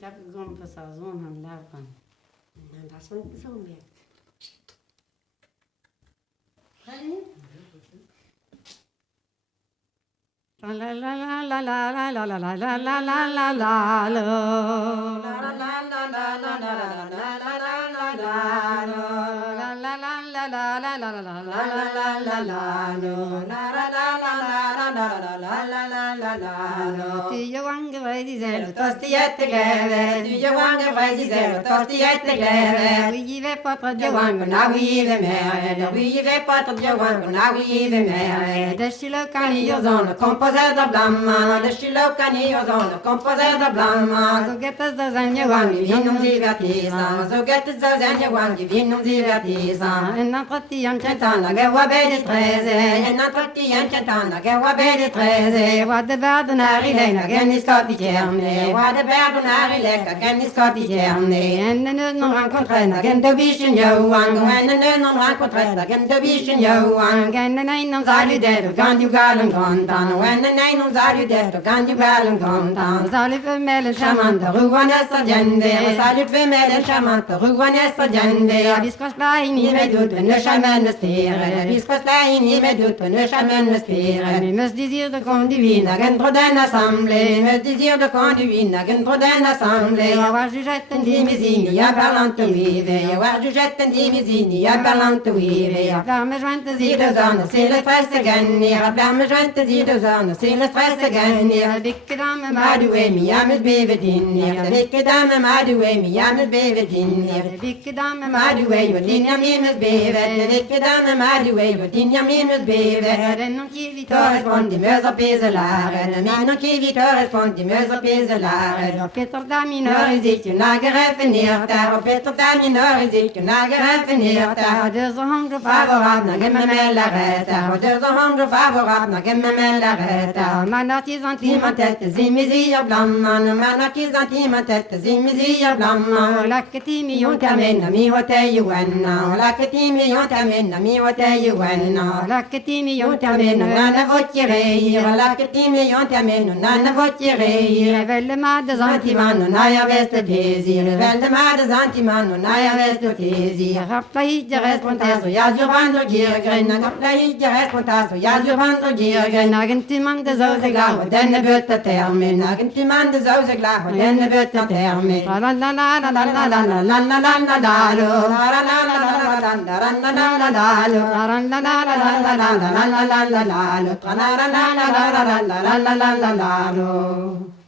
Jag går på sazon han läpan. Men das sind so mehr. La la la la la la la la la la la la la la la je wangen wij die zijn het als die jettegleven. Je wangen wij die zijn het als die jettegleven. Wie je pat je wangen nou wie je meer. Wie je pat je wangen nou wie je meer. Dus je leuk aan je zon composé de blamma. Dus je leuk aan je zon composé de blamma. Zo get het zo zijn je wangen wie om divertisa. Zo get het zo zijn je wangen wie om divertisa. En dan trot die aan Chantana che va bene treze. En dan trot die aan Chantana che va bene treze. Wat de Berdenari lena ken is capiterne. Wat de Berdenari leka ken is capiterne. En de neus non rencontrena ken de vision Johan. En de neus non rencontrena ken de vision Johan. En de neus non saludeer kan je galen contan. En de neus non saludeer kan je galen contan. Salut femelle charmante ruwan esta gende. Salut femelle charmante ruwan esta gende. Viscos plaini me doute ne jamais ne spire. Viscos plaini me doute ne jamais ne spire. Me désir de conduire dentro d'un'assemblée. Me désir de conduire dentro d'un'assemblée. War jugette di misini a parlante vive. War jugette di misini a parlante vive. Par me jointe zi de zone, c'est le stress de gagner. Par me jointe zi de zone, c'est le stress de gagner. Vikke dame madoué mi ames bevedinir. Vikke dame madoué mi ames bevedinir. Vikke dame madoué jo dinja mimes bevet. Vikke dame madoué jo dinja mimes bevet. En non chi vi corrispondi meusa peselare. Men non chi vi corrispondi meusa peselare. Op Peter Daminor zit je nagereveneerd daar. Op Peter Daminor zit je nagereveneerd daar. Dus een honderd favorable, nou me met la reta. Dus een honderd favorable, nou me la reta. Maar dat is aan iemand tette, zie me zie je blamman. Maar dat is aan iemand tette, zie me zie je blamman. Lakke 10 miljoen tamena, mi hotel je wenna. Lakke 10 miljoen tamena, mi hotel je wenna. Lakke 10 miljoen tamena, nana vot je reir. Lakke 10 miljoen tamena, nana vot je reir. Velle maar de zantimano, na ja veste tezir. Velle maar de zantimano, na ja veste tezir. Rapla hitje respontazo, ja zurvando girgren. Rapla hitje respontazo, ja zurvando girgren. Agentiman de zouze glaho, denne butte termin. Agentiman de zouze glaho, denne butte termin. La la la la la la la la la la la la la la lo. La la la la la la la la la la la lo. La la la la la la la la la la la la la lo. La la la la la la la la la la la la lo.